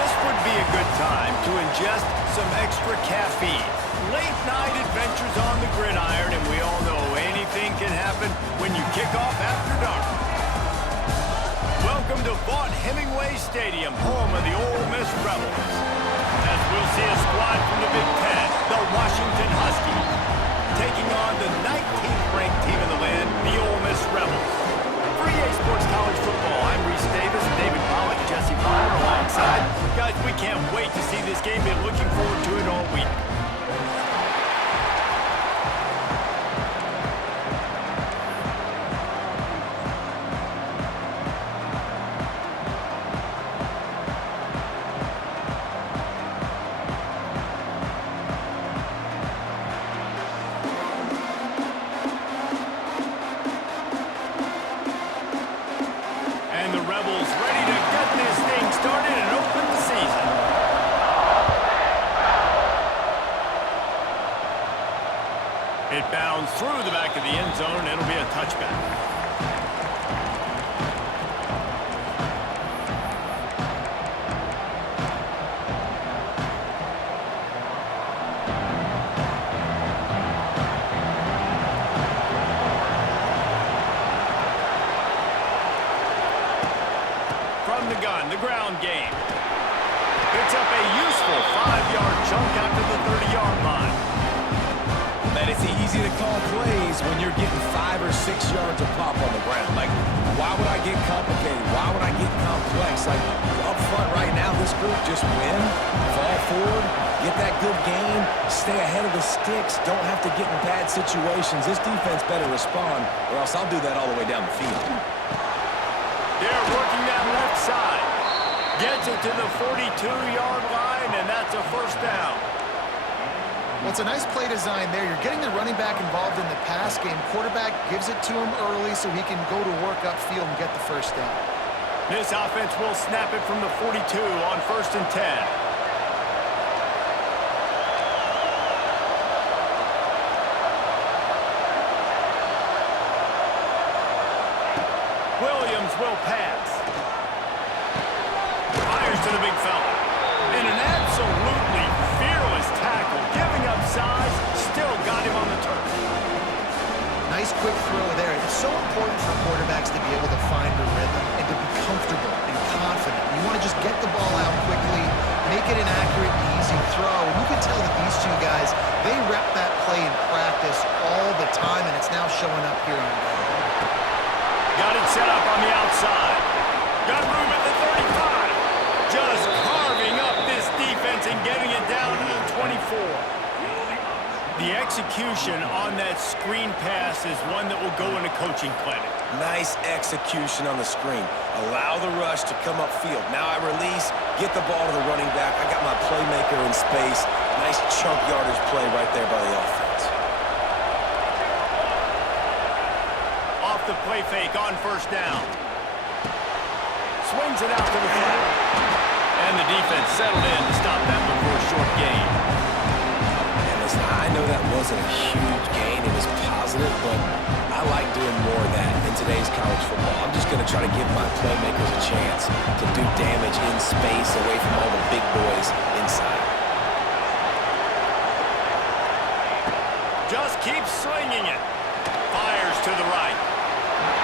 This would be a good time to ingest some extra caffeine. Late night adventures on the gridiron, and we all know anything can happen when you kick off after dark. Welcome to Vaught-Hemingway Stadium, home of the Ole Miss Rebels. As we'll see a squad from the Big Ten, the Washington Huskies, taking on the 19th ranked team in the land, the Ole Miss Rebels. For EA Sports College Football, I'm Reese Davis, David Pollack, Jesse Palmer alongside. Guys, we can't wait to see this game. Been looking forward to it all week. It bounds through the back of the end zone. It'll be a touchback. From the gun, the ground game. Picks up a useful 5-yard chunk out to the 30-yard line. And it's easy to call plays when you're getting 5 or 6 yards of pop on the ground. Like, why would I get complicated? Why would I get complex? Like, up front right now, this group just win, fall forward, get that good game, stay ahead of the sticks, don't have to get in bad situations. This defense better respond, or else I'll do that all the way down the field. They're working that left side. Gets it to the 42-yard line, and that's a first down. Well, it's a nice play design there. You're getting the running back involved in the pass game. Quarterback gives it to him early so he can go to work upfield and get the first down. This offense will snap it from the 42 on 1st and 10. Williams will pass. Fires to the big fella. And an absolutely fearless tackle, giving up size, still got him on the turf. Nice quick throw there. It's so important for quarterbacks to be able to find the rhythm and to be comfortable and confident. You want to just get the ball out quickly, make it an accurate, easy throw. And you can tell that these two guys, they rep that play in practice all the time, and it's now showing up here on game. Got it set up on the outside. Got room at the 35. Just carving up this defense and getting it down to the 24. The execution on that screen pass is one that will go in a coaching clinic. Nice execution on the screen. Allow the rush to come upfield. Now I release, get the ball to the running back. I got my playmaker in space. Nice chunk yardage play right there by the offense. Off the play fake on 1st down. Swings it out to the flat. And the defense settled in to stop that one for a short gain. And listen, I know that wasn't a huge gain. It was positive, but I like doing more of that in today's college football. I'm just going to try to give my playmakers a chance to do damage in space away from all the big boys inside. Just keep swinging it. Fires to the right.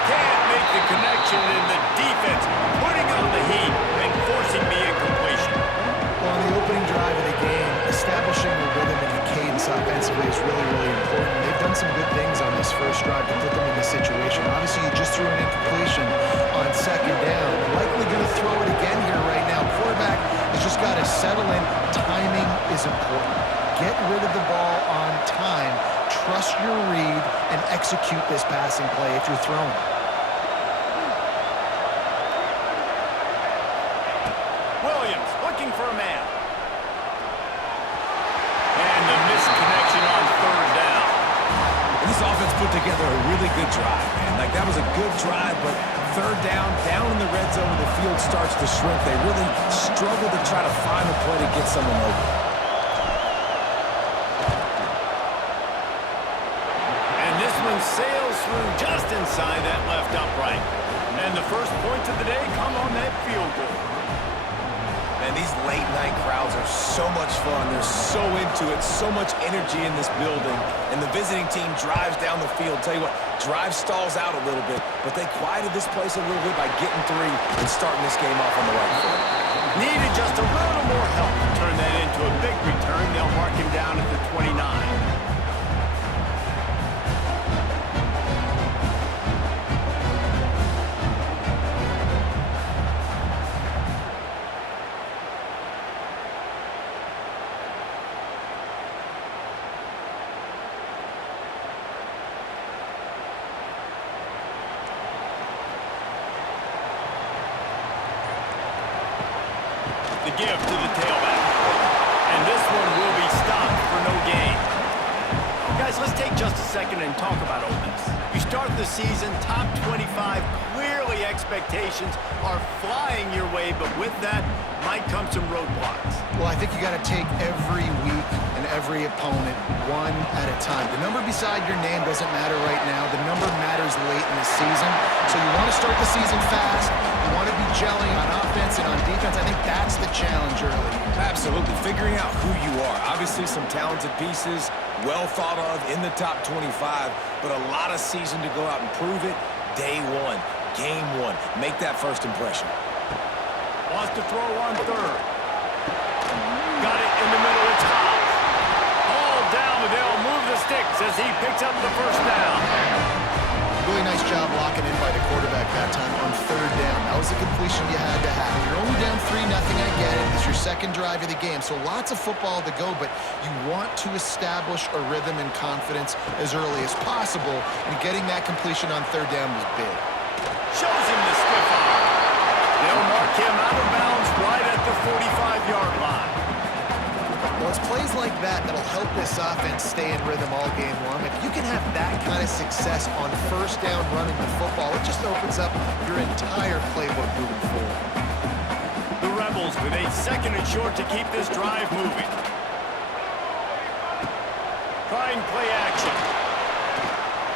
Can't make the connection, and the defense putting on the heat and forcing the incompletion. Well, on the opening drive of the game, establishing the rhythm and the cadence offensively is really, really important. They've done some good things on this first drive to put them in this situation. Obviously, you just threw an incompletion on 2nd down. Likely going to throw it again here right now. Quarterback has just got to settle in. Timing is important. Get rid of the ball on time. Trust your read and execute this passing play if you're throwing. Williams looking for a man. And the missed connection on 3rd down. And this offense put together a really good drive, man. Like, that was a good drive, but 3rd down in the red zone when the field starts to shrink, they really struggle to try to find a play to get someone open. Sails through just inside that left upright. And the first points of the day come on that field goal. And these late-night crowds are so much fun. They're so into it, so much energy in this building. And the visiting team drives down the field. Tell you what, drive stalls out a little bit, but they quieted this place a little bit by getting 3 and starting this game off on the right foot. Needed just a little more help to turn that into a big return. They'll mark him down at the 29. The give to the tailback. And this one will be stopped for no gain. Guys, let's take just a second and talk about Ole Miss. You start the season top 25. Clearly expectations are flying your way, but with that might come some roadblocks. Well, I think you got to take every week and every opponent one at a time. The number beside your name doesn't matter right now. The number matters late in the season. So you want to start the season fast. You want to be gelling on offense and on defense. I think that's the challenge early. Absolutely. Figuring out who you are. Obviously some talented pieces, well thought of in the top 25, but a lot of season to go out and prove it. Day 1, game 1. Make that first impression. Wants to throw on third. Got it in the middle. It's hot. All down, and they'll move the sticks as he picks up the first down. Really nice job locking in by the quarterback that time on third down. That was the completion you had to have. You're only down 3-0, I get it. It's your second drive of the game, so lots of football to go, but you want to establish a rhythm and confidence as early as possible, and getting that completion on third down was big. Shows him the stiff arm. They'll mark him out of bounds right at the 45-yard line. Well, it's plays like that that'll help this offense stay in rhythm all game long. If you can have that kind of success on first down running the football, it just opens up your entire playbook moving forward. The Rebels with a second and short to keep this drive moving. Trying play action.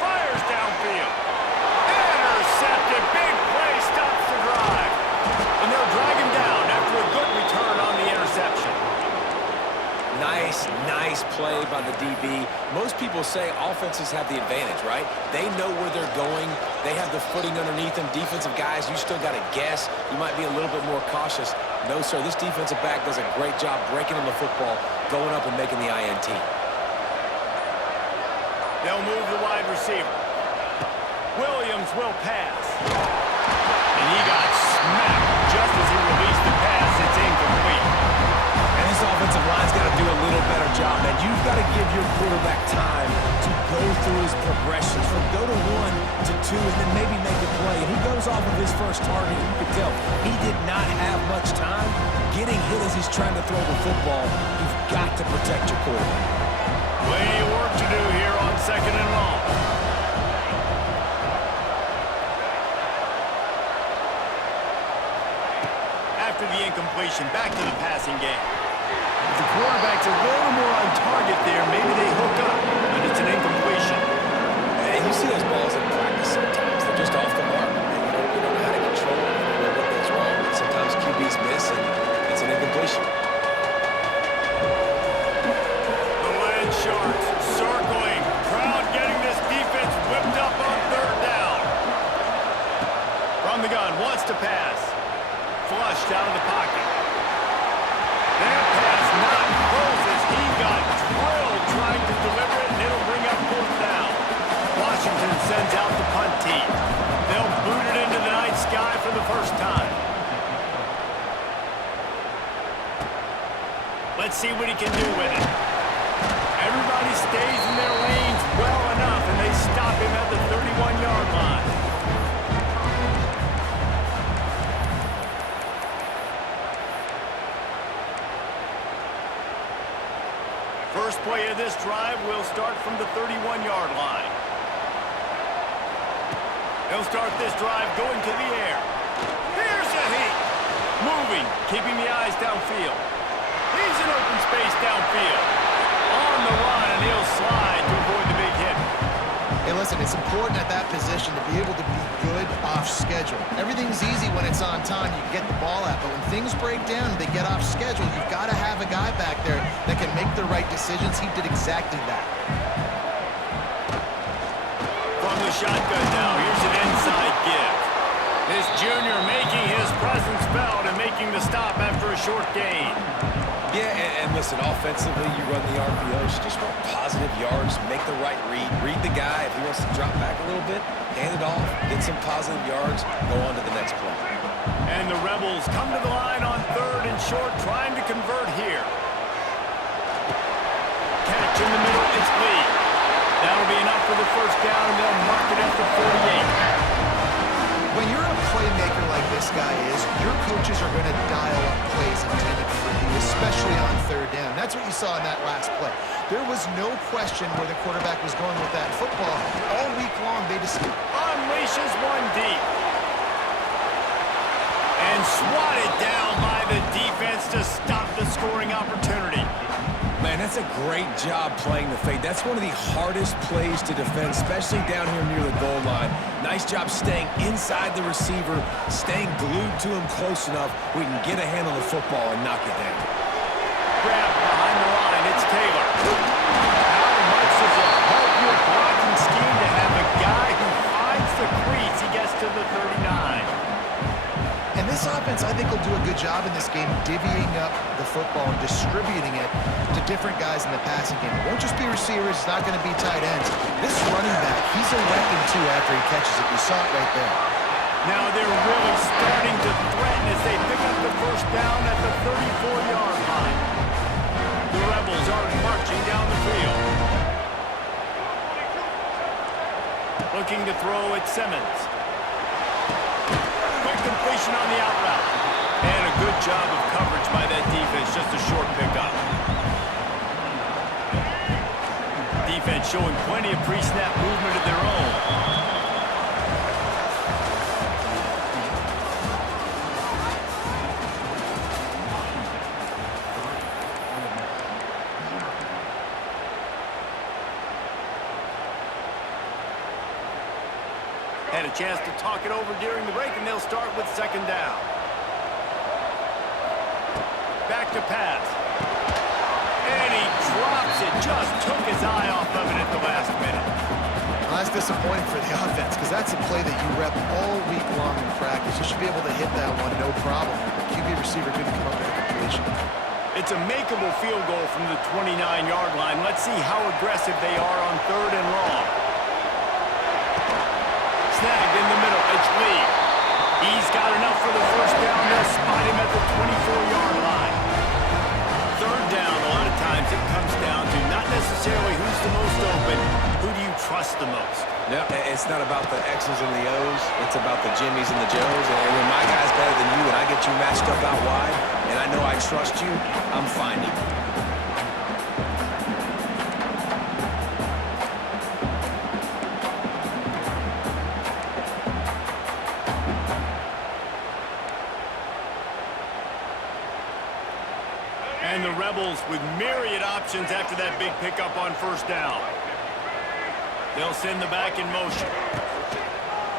Fires downfield. Intercepted. Big play stops the drive. And they'll drag him down after a good return on the interception. Nice play by the DB. Most people say offenses have the advantage, right? They know where they're going. They have the footing underneath them. Defensive guys, you still got to guess. You might be a little bit more cautious. No, sir, this defensive back does a great job breaking on the football, going up and making the INT. They'll move the wide receiver. Williams will pass. And he got smacked just as he released the pass. It's incomplete. And this offensive line's got to do a little better job, man. You've got to give your quarterback time to go through his progressions from go to 1 to 2 and then maybe make a play. And he goes off of his first target, and you can tell he did not have much time getting hit as he's trying to throw the football. You've got to protect your quarterback. Plenty of work to do here on second and long. After the incompletion, back to the passing game. If the quarterback's a little more on target there, maybe they hook up, but it's an incompletion. And you see those balls in practice sometimes. They're just off the mark. You don't know how to control it. You don't know what goes wrong. But sometimes QBs miss, and it's an incompletion. The Land Sharks circling. Crowd getting this defense whipped up on third down. From the gun, wants to pass. Flushed out of the pocket. That pass not close as he got drilled trying to deliver it, and it'll bring up fourth down. Washington sends out the punt team. They'll boot it into the night sky for the first time. Let's see what he can do with it. Everybody stays in their lanes well enough, and they stop him at the 31-yard line. First play of this drive will start from the 31-yard line. They'll start this drive going to the air. Here's a heat. Moving, keeping the eyes downfield. He's in open space downfield. On the run, and he'll slide to avoid the big hit. Hey, listen, it's important at that position to be able to be good off schedule. Everything's easy when it's on time. You can get the ball out. But when things break down and they get off schedule, you've got to have a guy back there that can make the right decisions. He did exactly that. From the shotgun now, here's an inside give. This junior making his presence felt and making the stop after a short gain. Yeah, and listen, offensively, you run the RPOs, just run positive yards, make the right read the guy. If he wants to drop back a little bit, hand it off, get some positive yards, go on to the next play. And the Rebels come to the line on 3rd and short, trying to convert here. Catch in the middle, it's Lee. That'll be enough for the first down, and they'll mark it at the 48. When you're a playmaker like this guy is, your coaches are going to dial up plays intended for you, especially on 3rd down. That's what you saw in that last play. There was no question where the quarterback was going with that football. All week long, they just unleashes one deep. And swatted down by the defense to stop the scoring opportunity. Man, that's a great job playing the fade. That's one of the hardest plays to defend, especially down here near the goal line. Nice job staying inside the receiver, staying glued to him close enough where we can get a hand on the football and knock it down. Grab behind the line, it's Taylor. How much does it help your blocking scheme to have a guy who finds the crease? He gets to the 39. And this offense, I think, will do a good job in this game divvying up the football and distributing it to different guys in the passing game. It won't just be receivers. It's not going to be tight ends. This running back, he's a weapon, too, after he catches it. You saw it right there. Now they're really starting to threaten as they pick up the first down at the 34-yard line. The Rebels are marching down the field. Looking to throw at Simmons. Completion on the out route. And a good job of coverage by that defense. Just a short pickup. Defense showing plenty of pre-snap movement of their own. Had a chance to talk it over during the break, and they'll start with 2nd down. Back to pass. And he drops it. Just took his eye off of it at the last minute. Well, that's disappointing for the offense because that's a play that you rep all week long in practice. You should be able to hit that one no problem. The QB receiver couldn't come up with a completion. It's a makeable field goal from the 29-yard line. Let's see how aggressive they are on 3rd and long. Snagged in the middle, it's Lee. He's got enough for the first down. They'll spot him at the 24-yard line. 3rd down, a lot of times it comes down to not necessarily who's the most open, who do you trust the most? Yeah, it's not about the X's and the O's. It's about the Jimmies and the Joes. And when my guy's better than you and I get you matched up out wide, and I know I trust you, I'm finding you. And the Rebels with myriad options after that big pickup on 1st down. They'll send the back in motion.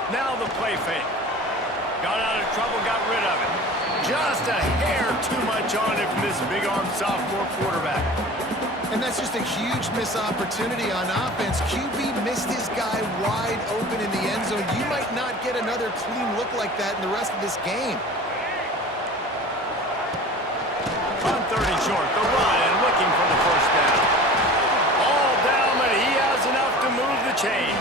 Now the play fake. Got out of trouble, got rid of it. Just a hair too much on it from this big-armed sophomore quarterback. And that's just a huge missed opportunity on offense. QB missed his guy wide open in the end zone. You might not get another clean look like that in the rest of this game. On 3rd and short, the run and looking for the first down. All down, but he has enough to move the chains.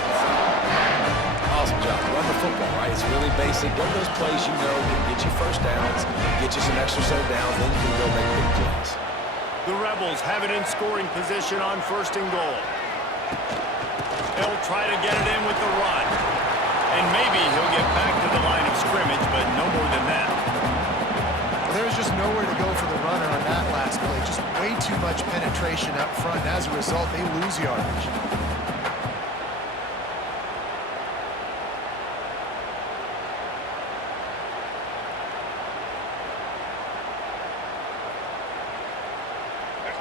Awesome job. Run the football, right? It's really basic. Run those plays you know can get you first downs, get you some extra set downs, then you can go make big plays. The Rebels have it in scoring position on 1st and goal. They'll try to get it in with the run. And maybe he'll get back to the line of scrimmage, but no more than that. There was just nowhere to go for the runner on that last play. Just way too much penetration up front. And as a result, they lose yardage.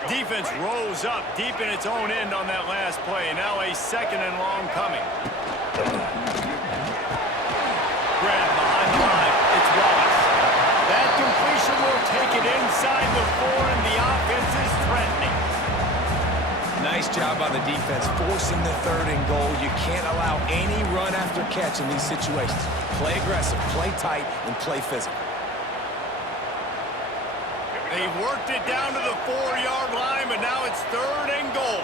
Defense rose up deep in its own end on that last play. Now a second and long coming. Grab behind the line. It's Wallace. That completion will take it inside the 4, and the offense is threatening. Nice job by the defense, forcing the 3rd and goal. You can't allow any run after catch in these situations. Play aggressive, play tight, and play physical. They've worked it down to the 4-yard line, but now it's 3rd and goal.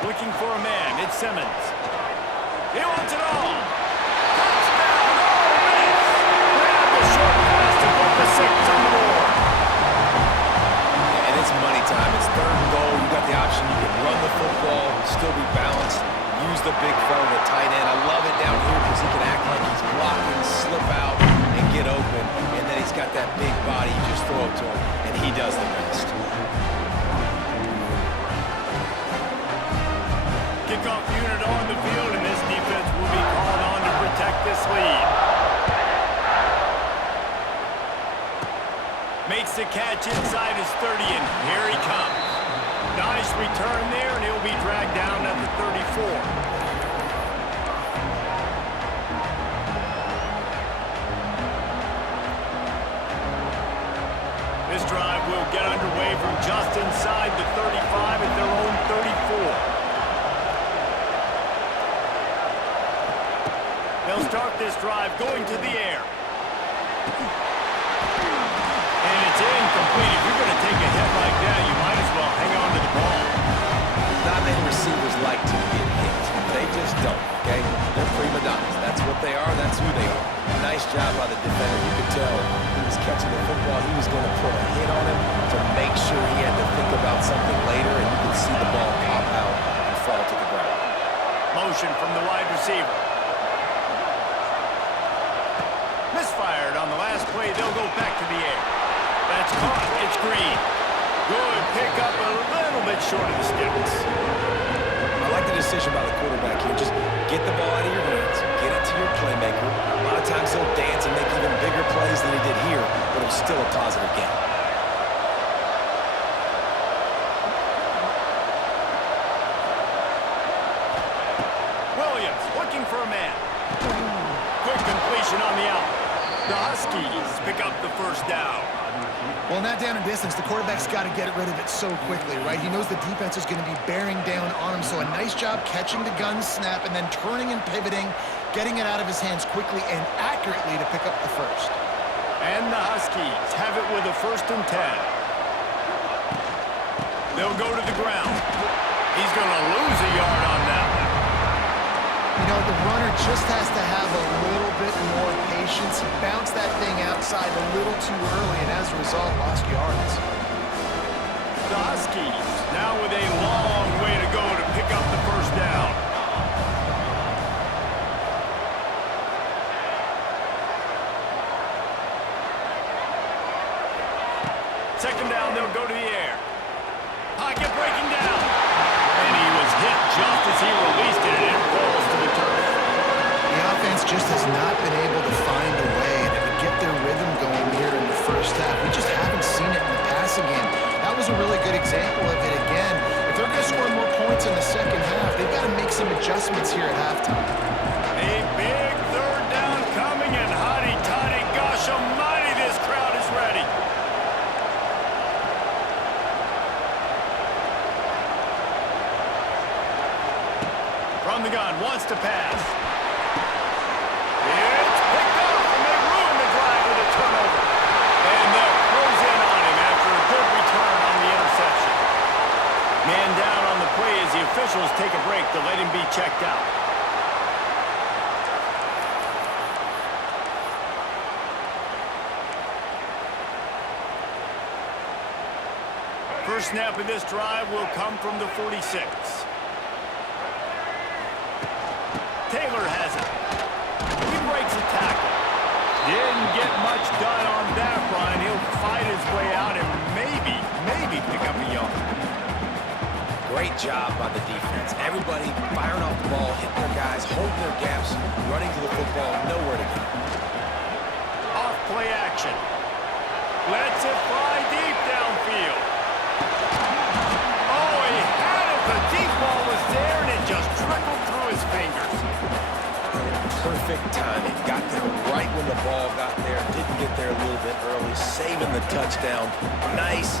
Looking for a man. It's Simmons. He wants it all. Touchdown, Ole Miss! Grab the short pass to put the 6 on the board. And it's money time. It's 3rd and goal. You got the option. You can run the football, still be balanced, use the big fella, the tight end. I love it down here because he can act like he's blocking, slip out, and get open. And then he's got that big body. You just throw it to him, and he does the rest. Kickoff unit on the field, and this defense will be called on to protect this lead. Makes the catch inside his 30, and here he comes. Nice return there, and he'll be dragged down at the 34. This drive will get underway from just inside the 35 at their own 34. They'll start this drive going to the air. And it's incomplete. If you're going to take a hit like that, you might as well hang on to the ball. Not many receivers like to get hit. They just don't, okay? They're prima donnas. That's what they are. That's who they are. Nice job by the defender. You could tell he was catching the football. He was going to put a hit on him to make sure he had to think about something later, and you could see the ball pop out and fall to the ground. Motion from the wide receiver. Misfired on the last play. They'll go back to the air. That's caught. It's Green. Good pick up, a little bit short of the sticks. I like the decision by the quarterback here. Just get the ball out of your hands, get it to your playmaker. A lot of times he'll dance and make even bigger plays than he did here, but it was still a positive game. Williams looking for a man. Quick completion on the out. The Huskies pick up the first down. Well, not down in distance. The quarterback's got to get rid of it so quickly, right? He knows the defense is going to be bearing down on him, so a nice job catching the gun snap and then turning and pivoting, getting it out of his hands quickly and accurately to pick up the first. And the Huskies have it with a 1st and 10. They'll go to the ground. He's going to lose a yard on that one. You know, the runner just has to have a little bit more patience. He bounced that thing outside a little too early, and as a result, lost yards. The Huskies now with a long way to go to pick up the first down. Second down, they'll go to the air. Pocket breaking down. And he was hit just as he released it, and it falls to the turf. The offense just has not been able to find a way to get their rhythm going here in the first half. We just haven't seen it in the passing game. That was a really good example of it again. If they're going to score more points in the second half, they've got to make some adjustments here at halftime. A big 3rd down coming, and hotty-toddy, gosh almighty, this crowd is ready. From the gun, wants to pass. It's picked up, and they ruin the drive with a turnover. And they'll close in on him after a good return on the interception. Man down on the play as the officials take a break to let him be checked out. First snap of this drive will come from the 46. Taylor has it. He breaks a tackle. Didn't get much done on that run. He'll fight his way out and maybe pick up a yard. Great job by the defense. Everybody firing off the ball, hitting their guys, holding their gaps, running to the football, nowhere to go. Off play action. Lets it fly deep downfield. field. Oh, he had it. The deep ball was there, and it just trickled through his fingers. Perfect timing. Got there right when the ball got there. Didn't get there a little bit early. Saving the touchdown. Nice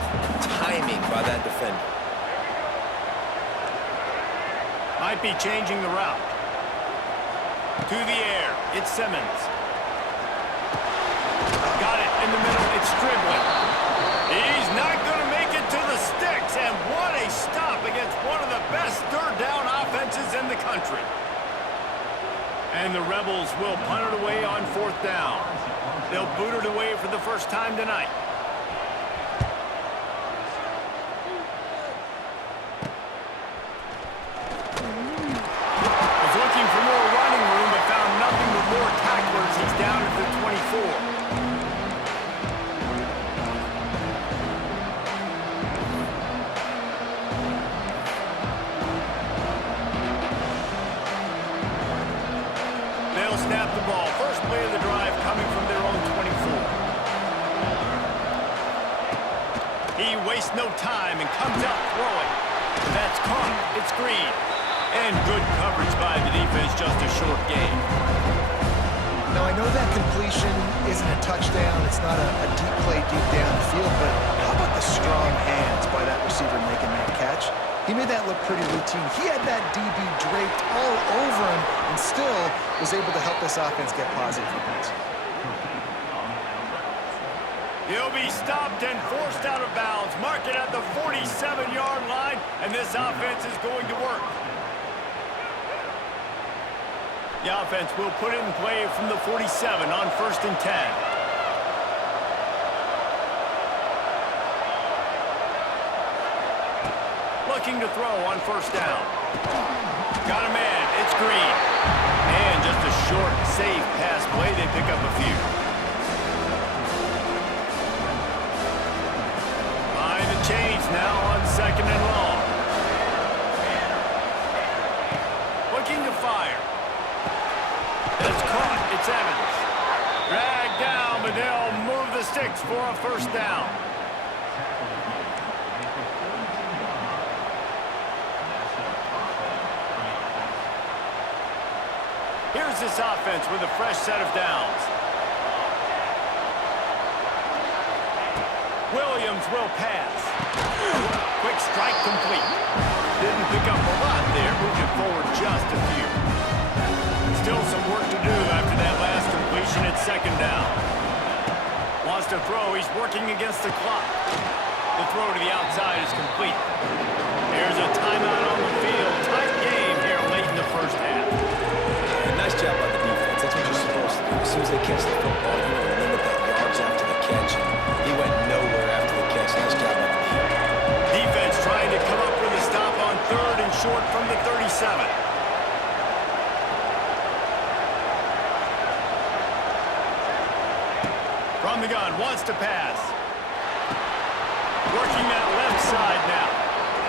timing by that defender. Might be changing the route. To the air. It's Simmons. Got it in the middle. It's Striblin. He's not going to make it to the sticks. And what a stop against one of the best third-down offenses in the country. And the Rebels will punt it away on 4th down. They'll boot it away for the first time tonight. Was looking for more running room, but found nothing but more tacklers. He's down at the 24. Snap the ball. First play of the drive coming from their own 24. He wastes no time and comes out throwing. That's caught. It's Green. And good coverage by the defense, just a short gain. Now, I know that completion isn't a touchdown. It's not a deep play deep down the field, but how about the strong hands by that receiver making that catch? He made that look pretty routine. He had that DB draped all over him and still was able to help this offense get positive points. He'll be stopped and forced out of bounds. Mark it at the 47-yard line, and this offense is going to work. The offense will put it in play from the 47 on 1st and 10. Looking to throw on 1st down. Got a man. It's Green. And just a short, safe pass play. They pick up a few. Behind the chains now on 2nd and long. Looking to fire. That's caught. It's Evans. Dragged down, but they'll move the sticks for a 1st down. Here's this offense with a fresh set of downs. Williams will pass. Quick strike complete. Didn't pick up a lot there, moving forward just a few. Still some work to do after that last completion at 2nd down. Wants to throw. He's working against the clock. The throw to the outside is complete. Here's a timeout on the field. Tight game here late in the 1st half. Nice job by the defense. That's what you're supposed to do. As soon as they catch the football, you want to limit that yards after the catch. He went nowhere after the catch. Nice job by the defense. Defense trying to come up with a stop on 3rd and short from the 37. From the gun, wants to pass. Working that left side now.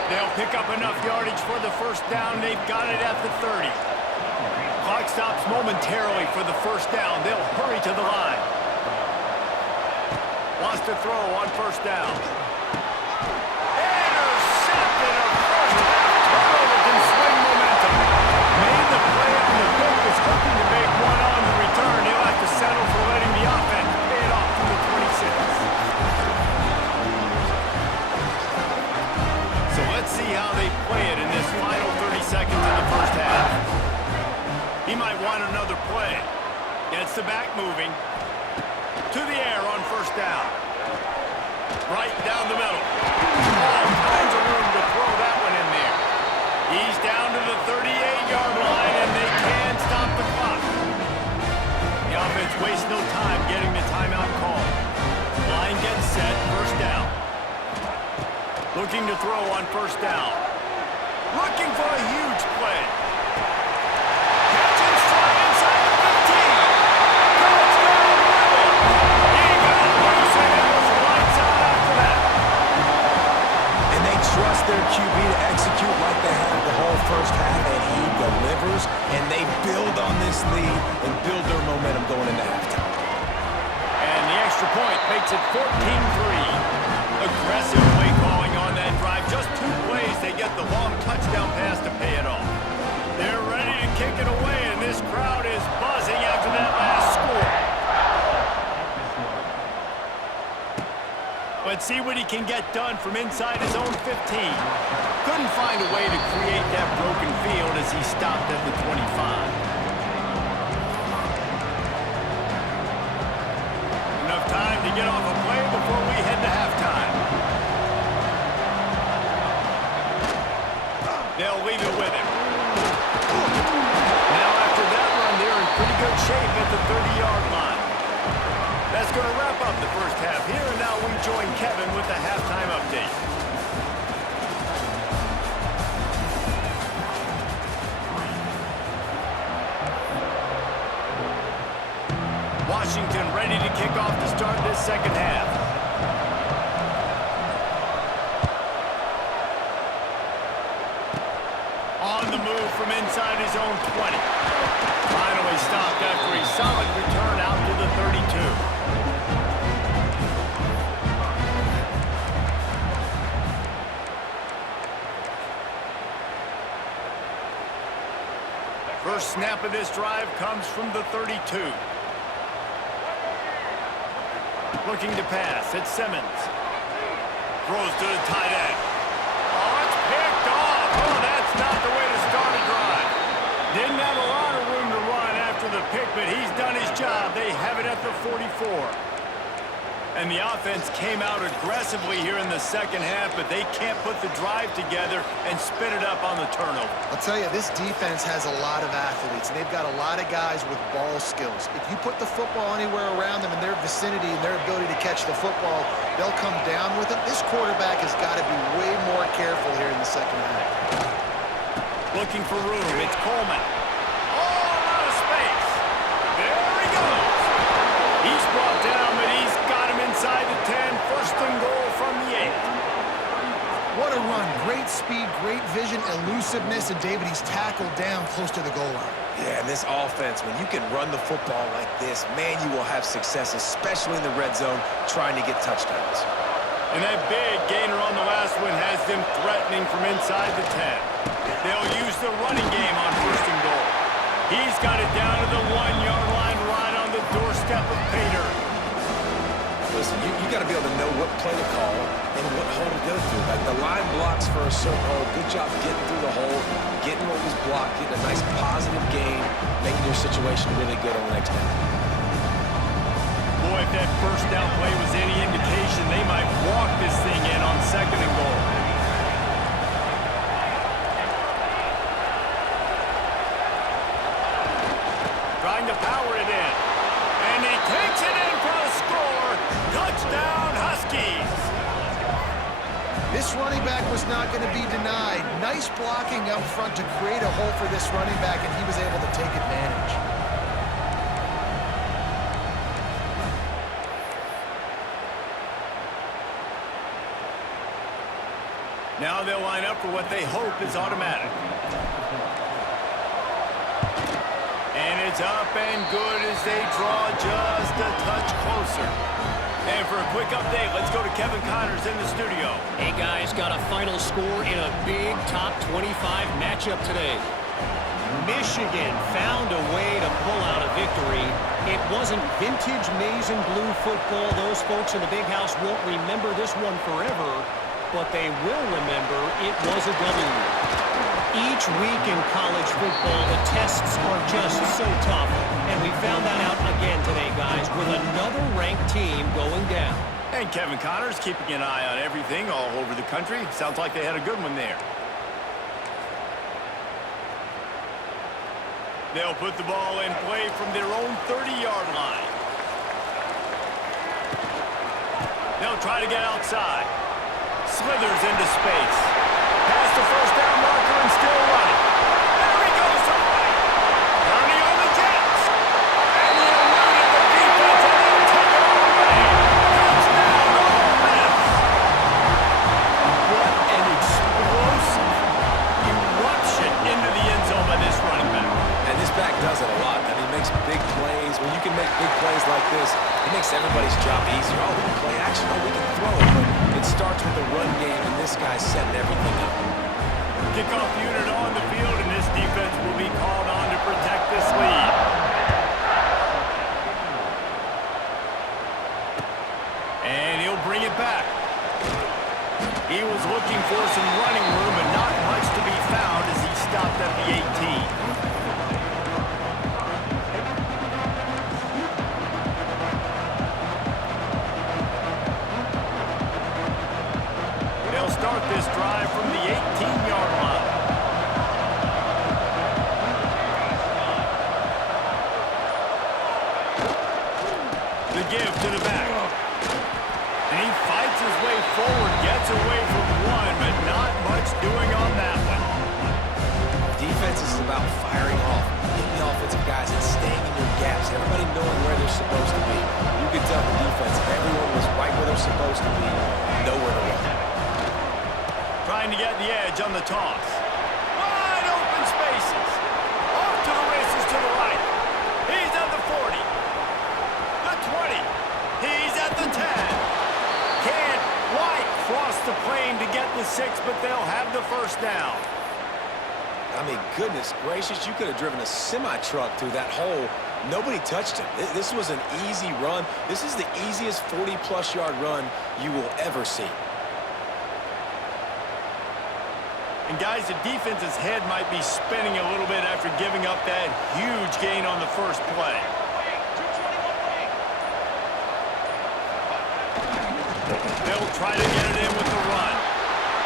They'll pick up enough yardage for the 1st down. They've got it at the 30. Clock stops momentarily for the 1st down. They'll hurry to the line. Wants to throw on 1st down. Intercepted. A 1st half turnover can swing momentum. Made the play on the pick. Was hoping to make one on the return. He'll have to settle for letting the offense pay it off from the 26. So let's see how they play it in this final 30 seconds of the 1st half. He might want another play. Gets the back moving. To the air on 1st down. Right down the middle. All kinds of room to throw that one in there. He's down to the 38-yard line, and they can stop the clock. The offense wastes no time getting the timeout call. Line gets set. 1st down. Looking to throw on 1st down. Looking for a huge play. Their QB to execute like they have the whole 1st half, and he delivers, and they build on this lead and build their momentum going into halftime. And the extra point makes it 14-3. Aggressive play calling on that drive. Just 2 plays, they get the long touchdown pass to pay it off. They're ready to kick it away, and this crowd is buzzing after that last score. Let's see what he can get done from inside his own 15. Couldn't find a way to create that broken field as he stopped at the 25. Enough time to get off a play before we head to halftime. They'll leave it with him. Now after that run, they're in pretty good shape at the 30-yard line. That's going to wrap up the first half here, and now we join Kevin with the halftime update. Washington ready to kick off to start this second half. On the move from inside his own 20. Finally stopped after a solid return out to the 32. First snap of this drive comes from the 32. Looking to pass, it's Simmons. Throws to the tight end. Oh, it's picked off. Oh, that's not the way to start a drive. Didn't have a lot of room to run after the pick, but he's done his job. They have it at the 44. And the offense came out aggressively here in the second half, but they can't put the drive together and spit it up on the turnover. I'll tell you, this defense has a lot of athletes, and they've got a lot of guys with ball skills. If you put the football anywhere around them in their vicinity and their ability to catch the football, they'll come down with it. This quarterback has got to be way more careful here in the second half. Looking for room, it's Coleman. All out of space. There he goes. He's brought down, but he's got him inside the 10. First and goal from the 8. What a run. Great speed, great vision, elusiveness, and David, he's tackled down close to the goal line. Yeah, and this offense, when you can run the football like this, man, you will have success, especially in the red zone, trying to get touchdowns. And that big gainer on the last one has them threatening from inside the 10. They'll use the running game on first and goal. He's got it down to the 1-yard line right on the doorstep of Pater. Listen, you got to be able to know what play to call and what hole to go through. Like the line blocks for a certain hole. Good job getting through the hole, getting what was blocked, getting a nice positive gain, making your situation really good on the next down. Boy, if that first down play was any indication, they might walk this thing in on second and goal. Trying to power it in. And he takes it in for a score. Touchdown, Huskies. This running back was not going to be denied. Nice blocking up front to create a hole for this running back, and he was able to take advantage. Now they'll line up for what they hope is automatic. And it's up and good as they draw just a touch closer. And for a quick update, let's go to Kevin Connors in the studio. Hey guys, got a final score in a big top 25 matchup today. Michigan found a way to pull out a victory. It wasn't vintage maize and blue football. Those folks in the big house won't remember this one forever, but they will remember it was a W. Each week in college football, the tests are just so tough, and we found that out again today, guys, with another ranked team going down. And Kevin Connors keeping an eye on everything all over the country. Sounds like they had a good one there. They'll put the ball in play from their own 30-yard line. They'll try to get outside. Slithers into space. Past the first down marker and still running. There he goes to the right. Turning on the Jets. And he eluded the defense and they'll take it all away. Touchdown, Ole Miss. What an explosive eruption into the end zone by this running back. And this back does it a lot. I mean, he makes big plays. When you can make big plays like this, it makes everybody's job easier. Oh, we can play action. Oh, we can throw it. But it's starts with the run game, and this guy's setting everything up. Kickoff unit on the field, and this defense will be called on to protect this lead. And he'll bring it back. He was looking for some running room, but not much to be found as he stopped at the 18. They'll start this drive from the 18-yard line. The give to the back. And he fights his way forward, gets away from one, but not much doing on that one. Defense is about firing off, hitting the offensive guys and staying in your gaps. Everybody knowing where they're supposed to be. You could tell the defense, everyone was right where they're supposed to be, nowhere to run. Trying to get the edge on the toss. Wide open spaces. Off to the races to the right. He's at the 40. The 20. He's at the 10. Can't quite cross the plane to get the 6, but they'll have the first down. I mean, goodness gracious, you could have driven a semi-truck through that hole. Nobody touched him. This was an easy run. This is the easiest 40-plus yard run you will ever see. And guys, the defense's head might be spinning a little bit after giving up that huge gain on the first play. They'll try to get it in with the run.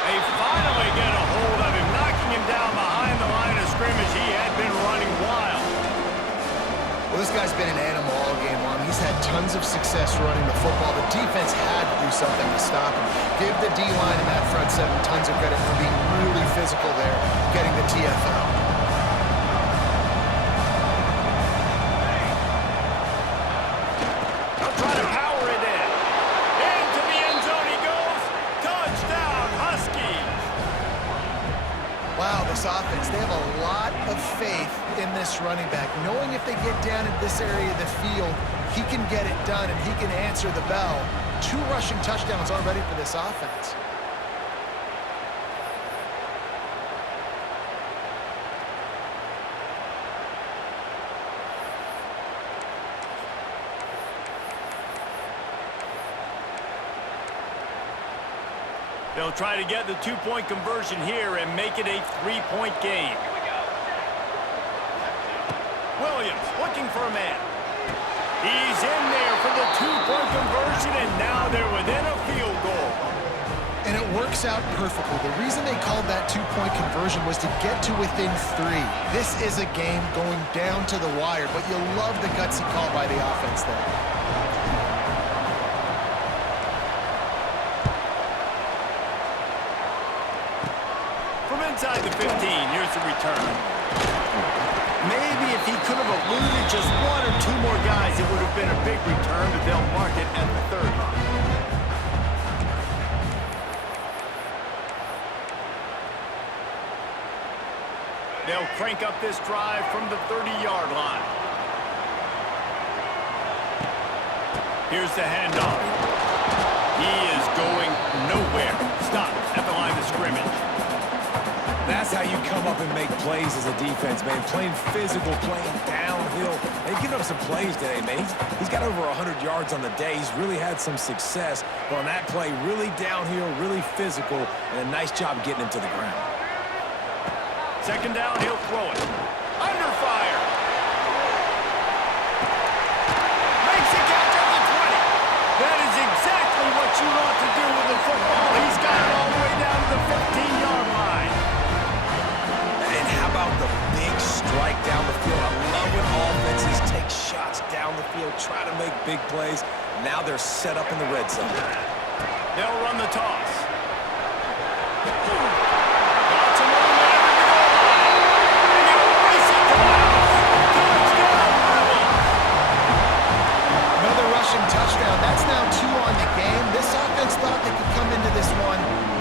They finally get a hold of him, knocking him down behind the line of scrimmage. He had been running wild. Well, this guy's been an animal all game long. He's had tons of success running the football. The defense had to do something to stop him. Give the D-line and that front seven tons of credit for being really physical there, getting the TFL. They'll try to power it in. Into the end zone he goes. Touchdown, Huskies. Wow, this offense, they have a lot of faith in this running back, knowing if they get down in this area of the field, he can get it done and he can answer the bell. 2 rushing touchdowns already for this offense. They'll try to get the 2-point conversion here and make it a 3-point game. Williams looking for a man. He's in there for the 2-point conversion, and now they're within a field goal. And it works out perfectly. The reason they called that 2-point conversion was to get to within 3. This is a game going down to the wire, but you'll love the gutsy call by the offense there. From inside the 15, here's the return. Maybe if he could have eluded just 1 or 2 more guys, it would have been a big return, but they'll mark it at the 30. They'll crank up this drive from the 30-yard line. Here's the handoff. He is going nowhere. Stop at the line of scrimmage. That's how you come up and make plays as a defense, man. Playing physical, playing downhill. They've given up some plays today, man. He's got over 100 yards on the day. He's really had some success. But on that play, really downhill, really physical, and a nice job getting him to the ground. Second down, he'll throw it. Under fire. Makes a catch at the 20. That is exactly what you want to do with the football. He's got it all the way down to the 15-yard line. And how about the big strike down the field? I love when offenses take shots down the field, try to make big plays. Now they're set up in the red zone. They'll run the toss. Touchdown. That's now 2 on the game. This offense thought they could come into this one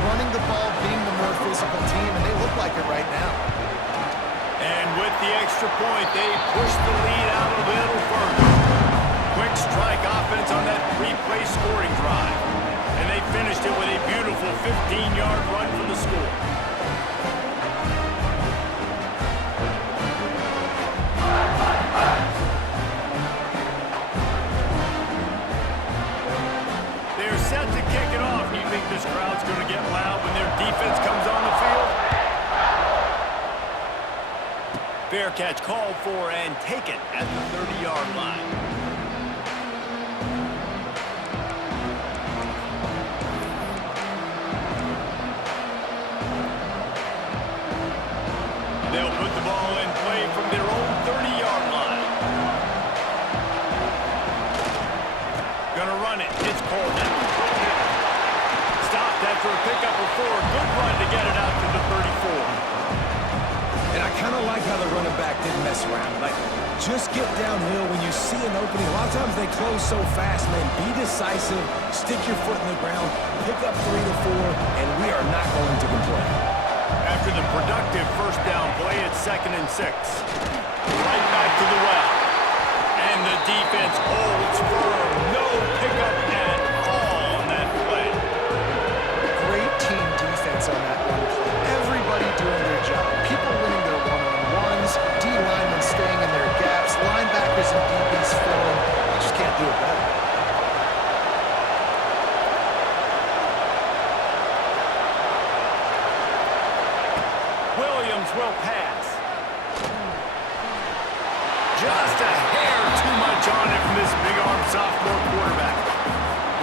running the ball, being the more physical team, and they look like it right now. And with the extra point, they push the lead out a little further. Quick strike offense on that 3-play scoring drive. And they finished it with a beautiful A 15-yard run for the score. They're set to kick it off. Do you think this crowd's going to get loud when their defense comes on the field? Fair catch called for and taken at the 30-yard line. They'll put the ball in play from their own 30-yard line. Gonna run it. It's Coleman. Stopped after a pickup of 4. Good run to get it out to the 34. And I kind of like how the running back didn't mess around. Like, just get downhill when you see an opening. A lot of times they close so fast, man. Be decisive, stick your foot in the ground, pick up 3 to 4, and we are not going to complain. After the productive first down play, it's 2nd and 6. Right back to the well. And the defense holds firm. No pickup at all on that play. Great team defense on that one play. Everybody doing their job. People winning their one-on-ones, D-linemen staying in their gaps, linebackers and DBs filling. You just can't do it better. Williams will pass. Just a hair too much on it from this big-arm sophomore quarterback.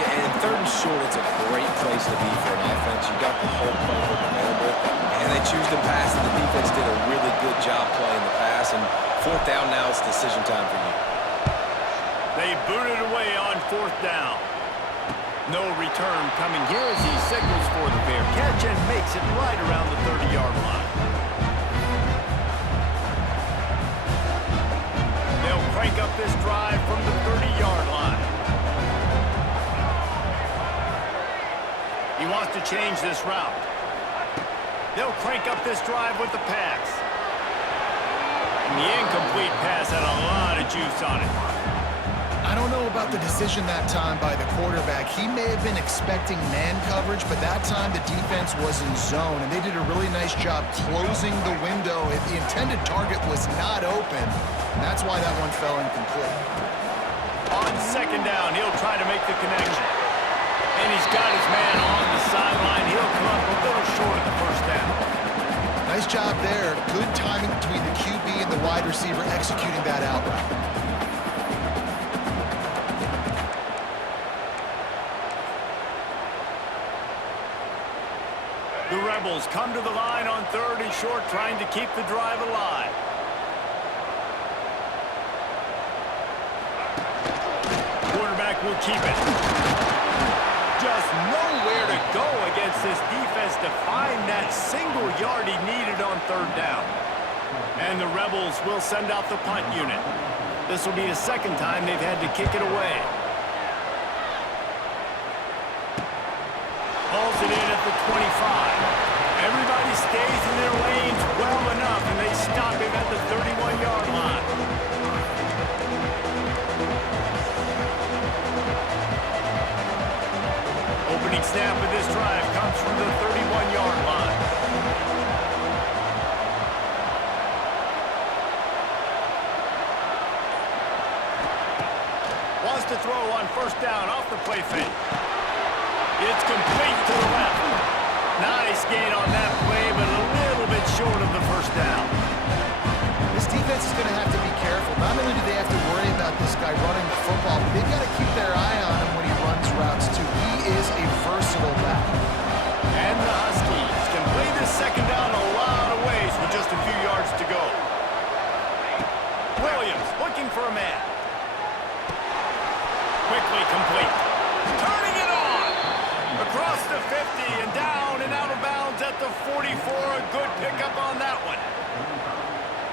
Yeah, and 3rd and short, it's a great place to be for an offense. You got the whole playbook available, and they choose to pass, and the defense did a really good job playing the pass. And 4th down now, it's decision time for you. They booted away on 4th down. No return coming here as he signals for the fair catch and makes it right around the 30-yard line. They'll crank up this drive from the 30-yard line. He wants to change this route. They'll crank up this drive with the pass. And the incomplete pass had a lot of juice on it. I don't know about the decision that time by the quarterback. He may have been expecting man coverage, but that time the defense was in zone, and they did a really nice job closing the window. The intended target was not open, and that's why that one fell incomplete. On 2nd down, he'll try to make the connection. And he's got his man on the sideline. He'll come up a little short of the 1st down. Nice job there. Good timing between the QB and the wide receiver executing that out route. The Rebels come to the line on 3rd and short, trying to keep the drive alive. Quarterback will keep it. Just nowhere to go against this defense to find that single yard he needed on 3rd down. And the Rebels will send out the punt unit. This will be the 2nd time they've had to kick it away. Hauls it in at the 25. Everybody stays in their lanes well enough, and they stop him at the 31-yard line. Opening snap of this drive comes from the 31-yard line. Wants to throw on 1st down off the play fake. It's complete to the left. Nice gain on that play, but a little bit short of the 1st down. This defense is going to have to be careful. Not only do they have to worry about this guy running the football, but they've got to keep their eye on him when he runs routes, too. He is a versatile back. And the Huskies can play this 2nd down a lot of ways with just a few yards to go. Williams looking for a man. Quickly complete. Turning it on. Across the 50 and down and out of bounds at the 44. A good pickup on that one.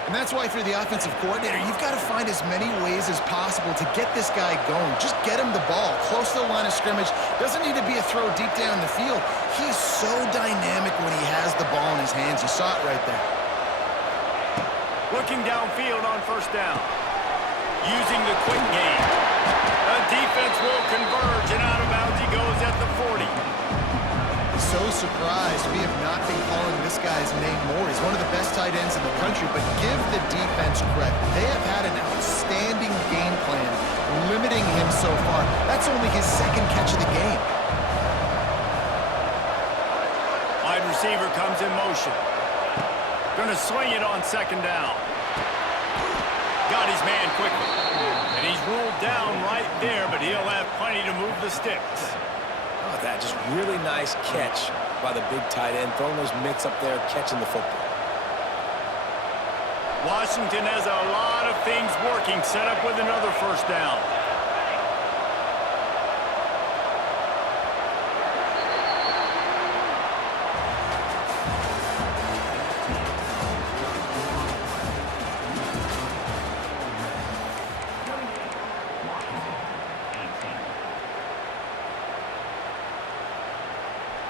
And that's why for the offensive coordinator, you've got to find as many ways as possible to get this guy going. Just get him the ball close to the line of scrimmage. Doesn't need to be a throw deep down the field. He's so dynamic when he has the ball in his hands. You saw it right there. Looking downfield on 1st down. Using the quick game. The defense will converge, and out of bounds he goes at the 40. So surprised we have not been calling this guy's name more. He's one of the best tight ends in the country, but give the defense credit. They have had an outstanding game plan limiting him so far. That's only his second catch of the game. Wide receiver comes in motion. Gonna swing it on second down. Got his man quickly. And he's ruled down right there, but he'll have plenty to move the sticks. Oh, that just really nice catch by the big tight end, throwing those mitts up there, catching the football. Washington has a lot of things working, set up with another first down.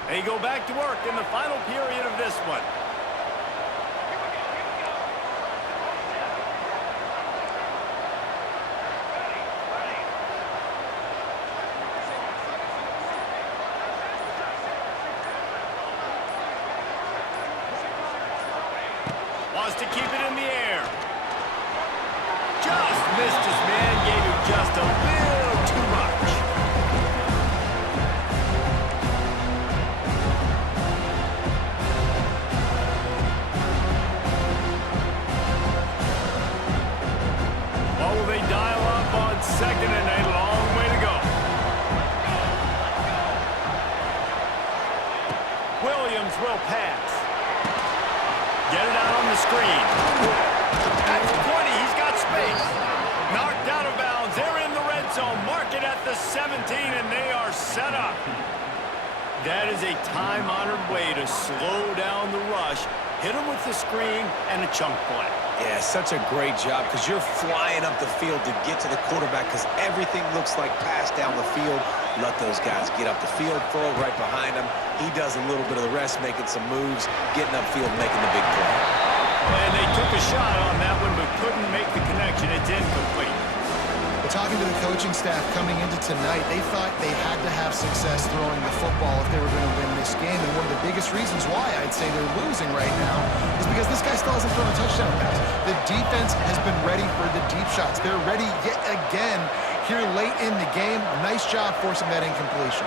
They go back to work in the final period of this one. Wants to keep it in the air. Just missed his man, gave him just a little too much. What will they dial up on second and a long way to go? Williams will pass. Get it out on the screen. At the 20, he's got space. Knocked out of bounds. They're in the red zone. Mark it at the 17, and they are set up. That is a time-honored way to slow down the rush, hit him with the screen, and a chunk play. Yeah, such a great job because you're flying up the field to get to the quarterback because everything looks like pass down the field. Let those guys get up the field, throw it right behind him. He does a little bit of the rest, making some moves, getting upfield, making the big play. And they took a shot on that one, but couldn't make the connection. It's incomplete. Talking to the coaching staff coming into tonight, they thought they had to have success throwing the football if they were going to win this game. And one of the biggest reasons why I'd say they're losing right now is because this guy still hasn't thrown a touchdown pass. The defense has been ready for the deep shots. They're ready yet again here late in the game. Nice job forcing that incompletion.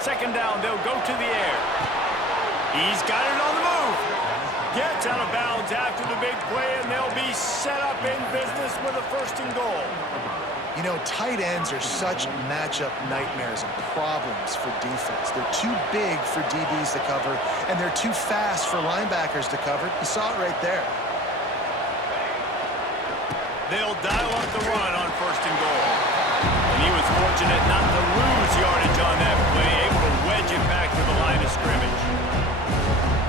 Second down, they'll go to the air. He's got it on the move. Gets out of bounds after the big play, and they'll be set up in business with a first and goal. You know, tight ends are such matchup nightmares and problems for defense. They're too big for DBs to cover, and they're too fast for linebackers to cover. You saw it right there. They'll dial up the run on first and goal. And he was fortunate not to lose yardage on that play, able to wedge it back to the line of scrimmage.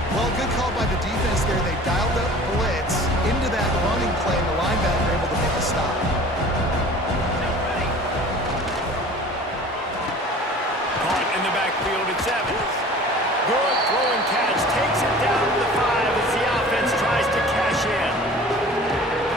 Well, good call by the defense there. They dialed up blitz into that running play, and the linebacker able to make a stop. Caught in the backfield, it's Evans. Good throw and catch, takes it down to the 5 as the offense tries to cash in.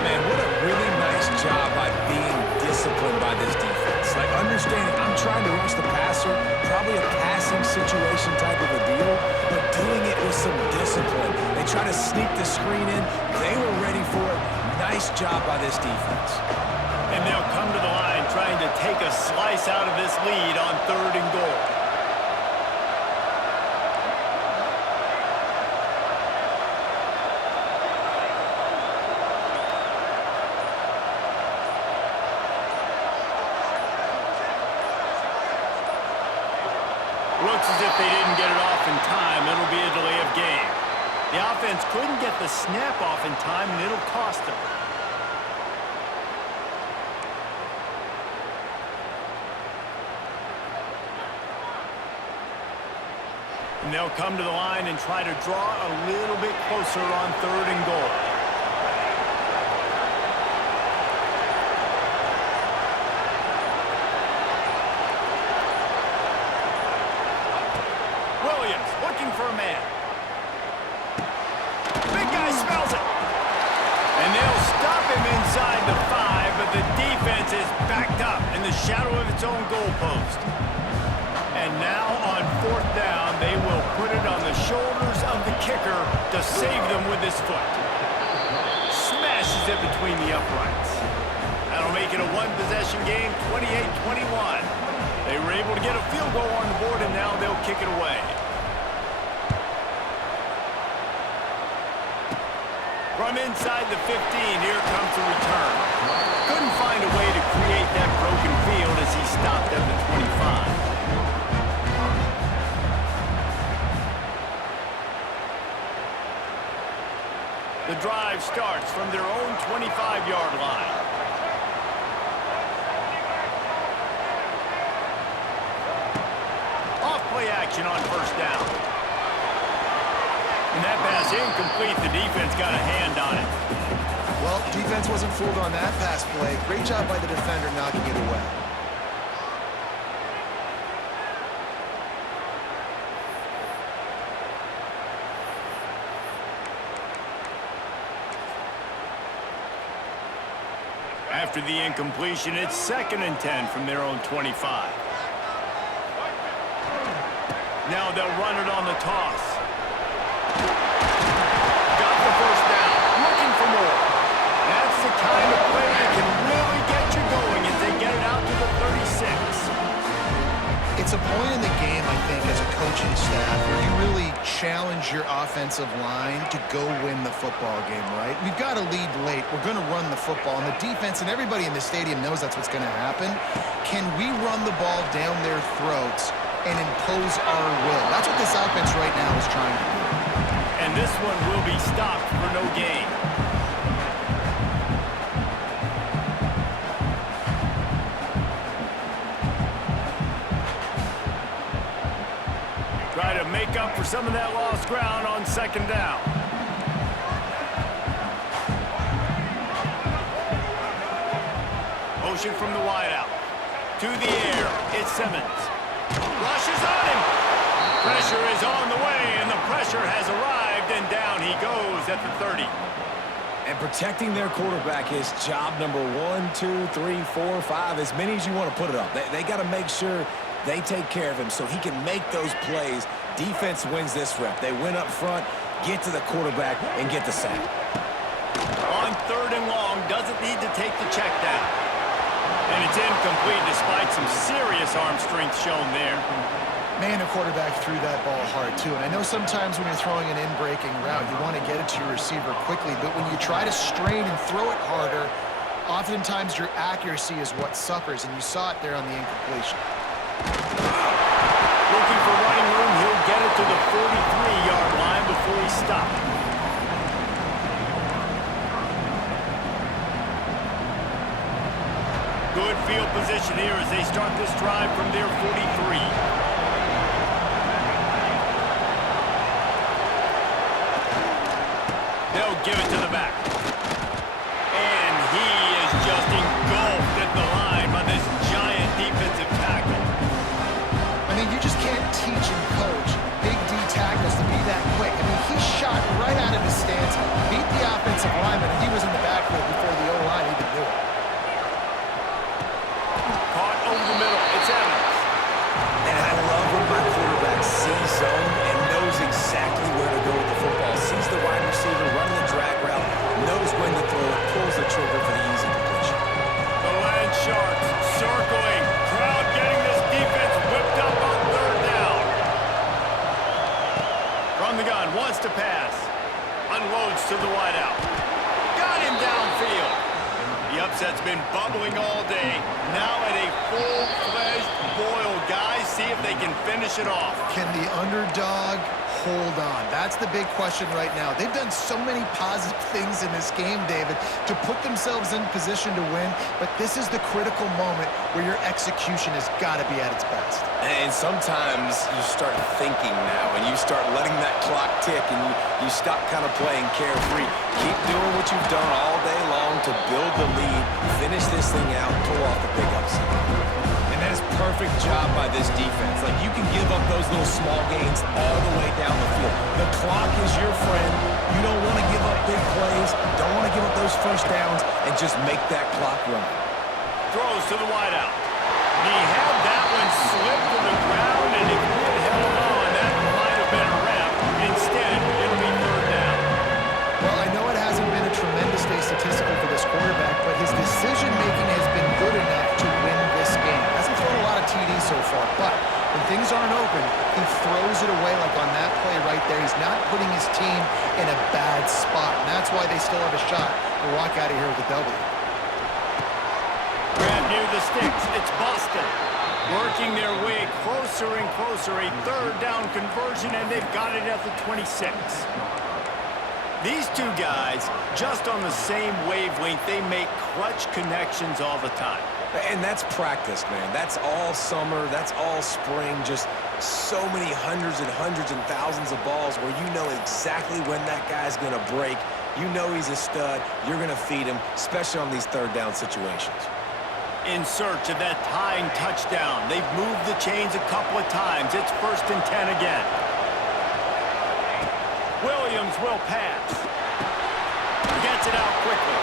Man, what a really nice job by being disciplined by this defense. Like, understanding I'm trying to rush the passer, probably a passing situation type of a deal, but doing it with some discipline. They try to sneak the screen in. They were ready for it. Nice job by this defense. And they'll come to the line trying to take a slice out of this lead on third and goal. Looks as if they didn't get it off in time. It'll be a delay of game. The offense couldn't get the snap off in time, and it'll cost them. And they'll come to the line and try to draw a little bit closer on third and goal. Williams looking for a man. Big guy smells it. And they'll stop him inside the 5, but the defense is backed up in the shadow of its own goalpost. And now on fourth down. it on the shoulders of the kicker to save them with his foot. Smashes it between the uprights. That'll make it a one-possession game, 28-21. They were able to get a field goal on the board, and now they'll kick it away. From inside the 15, here comes the return. Couldn't find a way to create that broken field as he stopped at the 25. The drive starts from their own 25-yard line. Off-play action on first down. And that pass incomplete. The defense got a hand on it. Well, defense wasn't fooled on that pass play. Great job by the defender knocking it away. After the incompletion, it's 2nd and 10 from their own 25. Now they'll run it on the toss. Got the first down. Looking for more. That's the kind of play that can really get you going as they get it out to the 36. It's a point in the game, I think, as a coaching staff where you really challenge your offensive line to go win the football game, right? We've got to lead late. We're going to run the football. And the defense and everybody in the stadium knows that's what's going to happen. Can we run the ball down their throats and impose our will? That's what this offense right now is trying to do. And this one will be stopped for no gain. Try to make up for some of that lost ground on 2nd down. Motion from the wideout. To the air, it's Simmons. Rushes on him. Pressure is on the way, and the pressure has arrived, and down he goes at the 30. And protecting their quarterback is job number 1, 2, 3, 4, 5, as many as you want to put it up. They got to make sure they take care of him so he can make those plays. Defense wins this rep. They win up front, get to the quarterback, and get the sack. On 3rd and long, doesn't need to take the check down. And it's incomplete despite some serious arm strength shown there. Man, the quarterback threw that ball hard, too. And I know sometimes when you're throwing an in-breaking route, you want to get it to your receiver quickly. But when you try to strain and throw it harder, oftentimes your accuracy is what suffers. And you saw it there on the incompletion. Looking for running room, he'll get it to the 43-yard line before he stopped. Good field position here as they start this drive from their 43. They'll give it to the back. And he is just engulfed at the line by this giant defensive tackle. I mean, you just can't teach and coach big D tackles to be that quick. I mean, he shot right out of his stance, beat the offensive lineman, and he was in the backfield before the O-line even knew it. Caught over the middle. It's Evans. And I love when my quarterback sees zone and knows exactly where to go with the football. Sees the wide receiver running the drag route, knows when to throw it, pulls the trigger for the easy completion. The Land Sharks circling. Crowd getting this defense whipped up on 3rd down. From the gun, wants to pass. Unloads to the wideout. Got him downfield. The upset's been bubbling all day. Now at a full-fledged boil. Guys, see if they can finish it off. Can the underdog hold on? That's the big question right now. They've done so many positive things in this game, David, to put themselves in position to win, but this is the critical moment where your execution has got to be at its best. And sometimes you start thinking now, and you start letting that clock tick, and you stop kind of playing carefree. Keep doing what you've done all day long to build the lead, finish this thing out, pull off the big upset. And that's perfect job by this defense. Like, you can give up those little small gains all the way down the field. The clock is your friend. You don't want to give up big plays, don't want to give up those first downs, and just make that clock run. Throws to the wideout. He had that one slip to the ground, and if he had held on, that might have been a far. But when things aren't open, he throws it away like on that play right there. He's not putting his team in a bad spot, and that's why they still have a shot to walk out of here with a W. Grab near the sticks. It's Boston. Working their way closer and closer. A third down conversion, and they've got it at the 26. These two guys, just on the same wavelength, they make clutch connections all the time. And that's practice, man. That's all summer. That's all spring. Just so many hundreds and thousands of balls where you know exactly when that guy's going to break. You know he's a stud. You're going to feed him, especially on these third down situations. In search of that tying touchdown. They've moved the chains a couple of times. It's 1st and 10 again. Williams will pass. Gets it out quickly.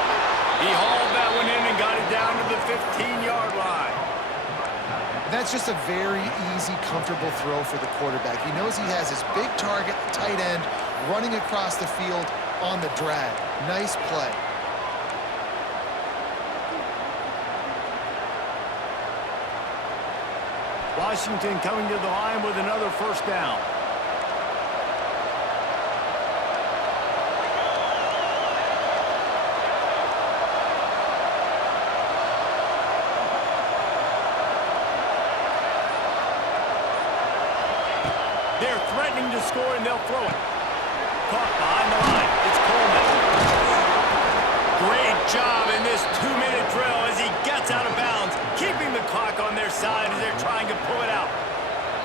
He hauled that one in and got it down to the 15-yard line. That's just a very easy, comfortable throw for the quarterback. He knows he has his big target, tight end, running across the field on the drag. Nice play. Washington coming to the line with another first down. They're threatening to score, and they'll throw it. Caught behind the line. It's Coleman. Great job in this 2-minute drill as he gets out of bounds, keeping the clock on their side as they're trying to pull it out.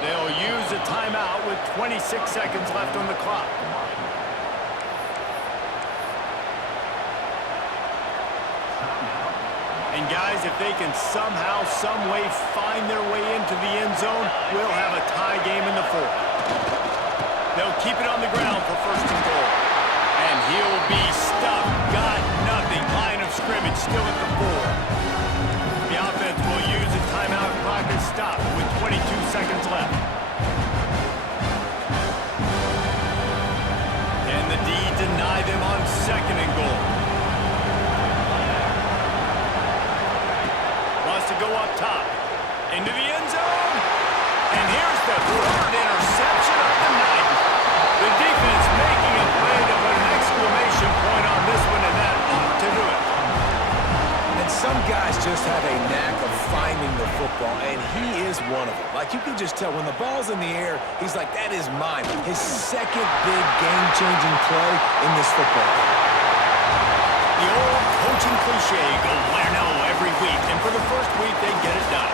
They'll use a timeout with 26 seconds left on the clock. And guys, if they can somehow, some way find their way into the end zone, we'll have a tie game in the 4th. They'll keep it on the ground for 1st and goal. And he'll be stuffed. Got nothing. Line of scrimmage still at the 4. The offense will use a timeout. Clock is stopped with 22 seconds left. Can the D deny them on 2nd and goal? Wants to go up top. Into the end zone. And here's the 3rd interception of the night. The defense making a play to put an exclamation point on this one, and that ought to do it. And some guys just have a knack of finding the football, and he is one of them. Like, you can just tell when the ball's in the air, he's like, that is mine. His second big game-changing play in this football game. The old coaching cliche, go win-0 every week, and for the first week, they get it done.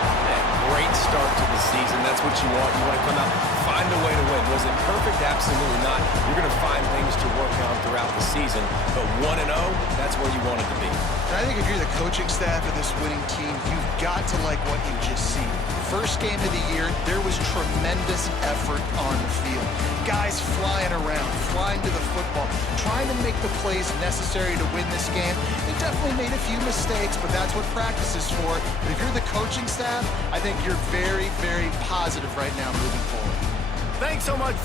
Great start to the season. That's what you want. You want to come out, find a way to win. Was it perfect? Absolutely not. You're going to find things to work on throughout the season. But 1-0, that's where you want it to be. And I think if you're the coaching staff of this winning team, you've got to like what you just seen. First game of the year, there was tremendous effort on the field. Guys flying around, flying to the football, trying to make the plays necessary to win this game. They definitely made a few mistakes, but that's what practice is for. But if you're the coaching staff, I think you're very, very positive right now moving forward. Thanks so much for